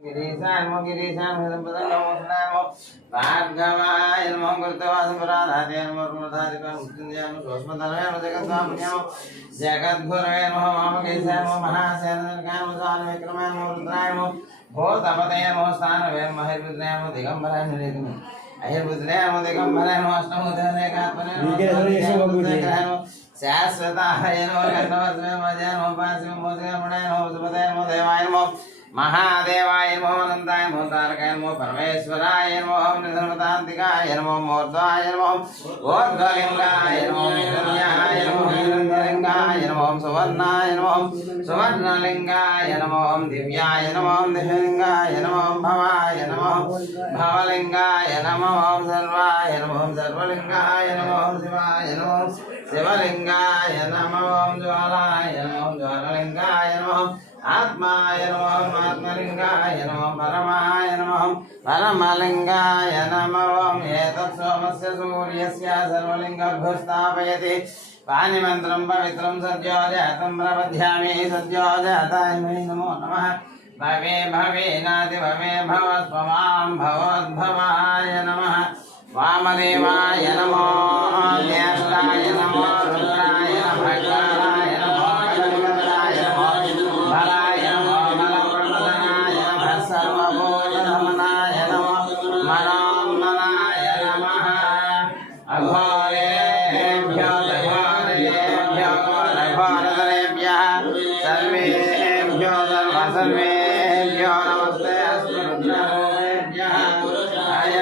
गिरीशाय नमो गिरीशाय नमो भार्गवाय नमो कृतवासपुराधाय नमो रुणधारिकाय मृत्युंजयाय नमो स्वस्मधर्माय नमो जगद्वामन्याय नमो जगद्गुरवे नमो महामहेशाय नमो महासेनाधिकाय नमो स्वामिविक्रमाय नमो रुद्राय नमो भूतपतये नमो स्थानवे नमो महिर्विद्राय नमो दिगम्बराय नमो अहिर्विद्राय नमो दिगम्बराय नमो अष्टमुदनेकात्मने नमो शाश्वताय नमो गन्धवत्वे मजय नमो पासिव मोदयमुणाय नमो सुपदय नमो देवाय नमो महादेवाय नमो अनंताय नमो तारकाय नमो परमेश्वराय नमो निधनमतांतिकाय नमो मूर्ध्वाय नमो ऊर्ध्वलिंगाय नमो हिरण्याय नमो हिरण्यलिंगाय नमो सुवर्णाय नमो सुवर्णलिंगाय नमो दिव्याय नमो दिव्यलिंगाय नमो भवाय नमो भवलिंगाय नमो सर्वाय नमो सर्वलिंगाय नमो शिवाय नमो शिवलिंगाय नमो ज्वालाय नमो ज्वाललिंगाय नमो आत्माय नमो आत्मलिंगाय नमो परमाय नमो परमलिंगाय नमो एतत् सोमस्य सूर्यस्य सर्वलिंगभ्युस्थापयति पानिमन्त्रं पवित्रं सद्योजातं प्रपद्यामि सद्योजाताय नमो नमः भवे भवेनाति भवे भवस्वमां भवोद्भवाय नमः वामदेवाय नमो ज्येष्ठाय नमो रुद्राय नमः भगवानाय नमो कलिकाय नमो बलाय नमो बलप्रदनाय नमः सर्वभूतधमनाय नमो मनोन्मनाय नमः अघोरेभ्यो घोरेभ्यो घोरघोरधरेभ्यः सर्वेभ्यो सर्वेभ्यो